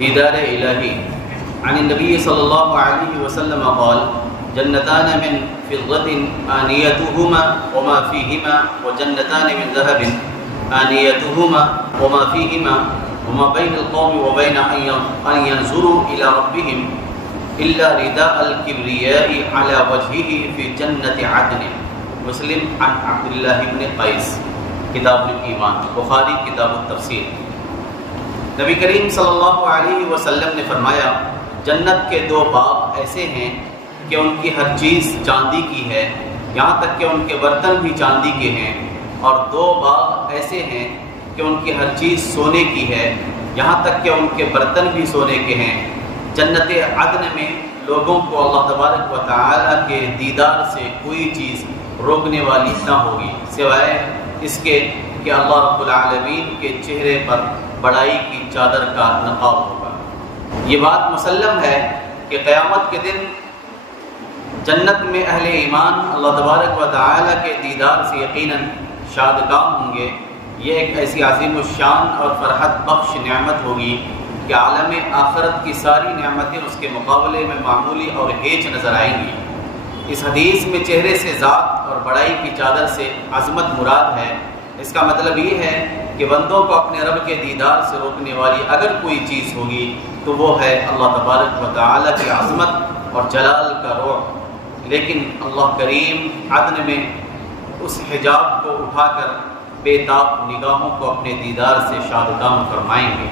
دیدار الہی عن النبی صلی اللہ علیہ وسلم قال جنتان من فضة آنيتهما وما فيهما وجنتان من ذهب آنيتهما وما فيهما وما بين القوم وبين أن ينظروا إلى ربهم إلا رداء الكبرياء على وجهه في جنة عدن. مسلم عن عبد الله بن قیس کتاب الایمان، بخاری کتاب التفسیر. نبی کریم صلی اللہ علیہ وسلم نے فرمایا جنت کے دو باغ ایسے ہیں کہ ان کی ہر چیز چاندی کی ہے، یہاں تک کہ ان کے برتن بھی چاندی کے ہیں، اور دو باغ ایسے ہیں کہ ان کی ہر چیز سونے کی ہے، یہاں تک کہ ان کے برتن بھی سونے کے ہیں. جنت عدن میں لوگوں کو اللہ تبارک و تعالی کے دیدار سے کوئی چیز روکنے والی نہ ہوگی سوائے اس کے کہ اللہ رب العالمین کے چہرے پر بڑائی کی چادر کا نقاب ہوگا. یہ بات مسلم ہے کہ قیامت کے دن جنت میں اہل ایمان اللہ تبارک و تعالی کے دیدار سے یقیناً شادکام ہوں گے. یہ ایک ایسی عظیم الشان اور فرحت بخش نعمت ہوگی کہ عالم آخرت کی ساری نعمتیں اس کے مقابلے میں معمولی اور ہیچ نظر آئیں گی. اس حدیث میں چہرے سے ذات اور بڑائی کی چادر سے عظمت مراد ہے. اس کا مطلب یہ ہے کہ بندوں کو اپنے رب کے دیدار سے روکنے والی اگر کوئی چیز ہوگی تو وہ ہے اللہ تبارک و تعالی کی عظمت اور جلال کا روح. لیکن اللہ کریم عدن میں اس حجاب کو اٹھا کر بے تاب نگاہوں کو اپنے دیدار سے شادکام فرمائیں گے.